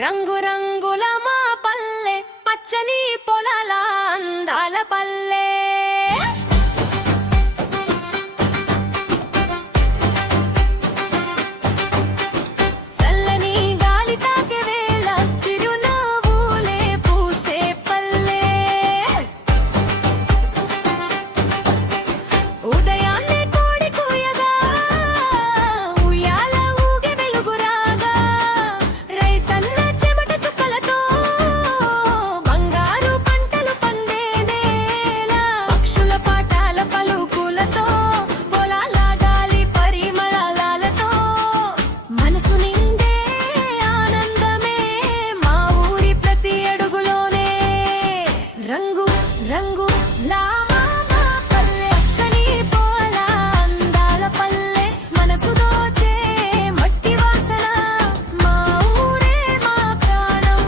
రంగు రంగుల మా పల్లె పచ్చని పొలాల అందాల పల్లె చల్లని గాలి తాకే వేళ చిరునవ్వులే పూసే పల్లె ఉదయాన్నే కోడి కూయగా ఉయ్యాల ఊగే వెలుగురాగా రైతన్న చెమట చుక్కలతో బంగారు పంటలు పండే నేల పక్షుల పాఠాల పలుకులతో పొలాల గాలి పరిమళాలతో మనసు నిండే ఆనందమే మా ఊరి ప్రతి అడుగులోనే రంగు రంగు లా మా పల్లె పచ్చని పొలాల అందాల పల్లె మనసు దోచే మట్టి వాసన మా ఊరే మా ప్రాణం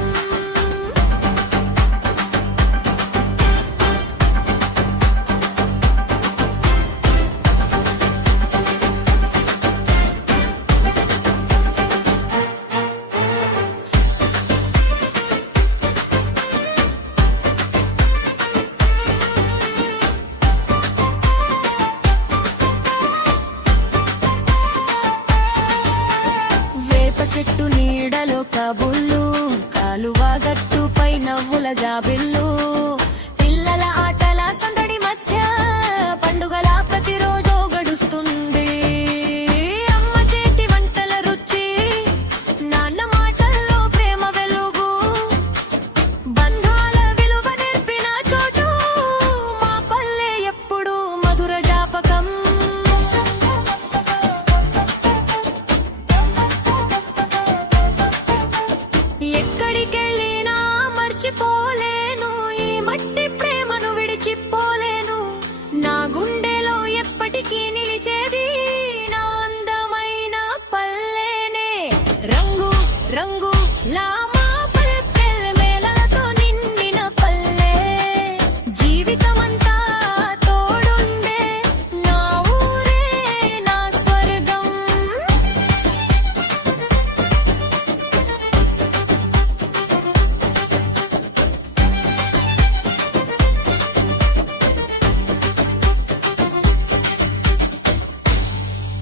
వేప చెట్టు నీడలో కబుళ్ళు కాలువ గట్టుపై నవ్వుల జాబిల్లు పిల్లల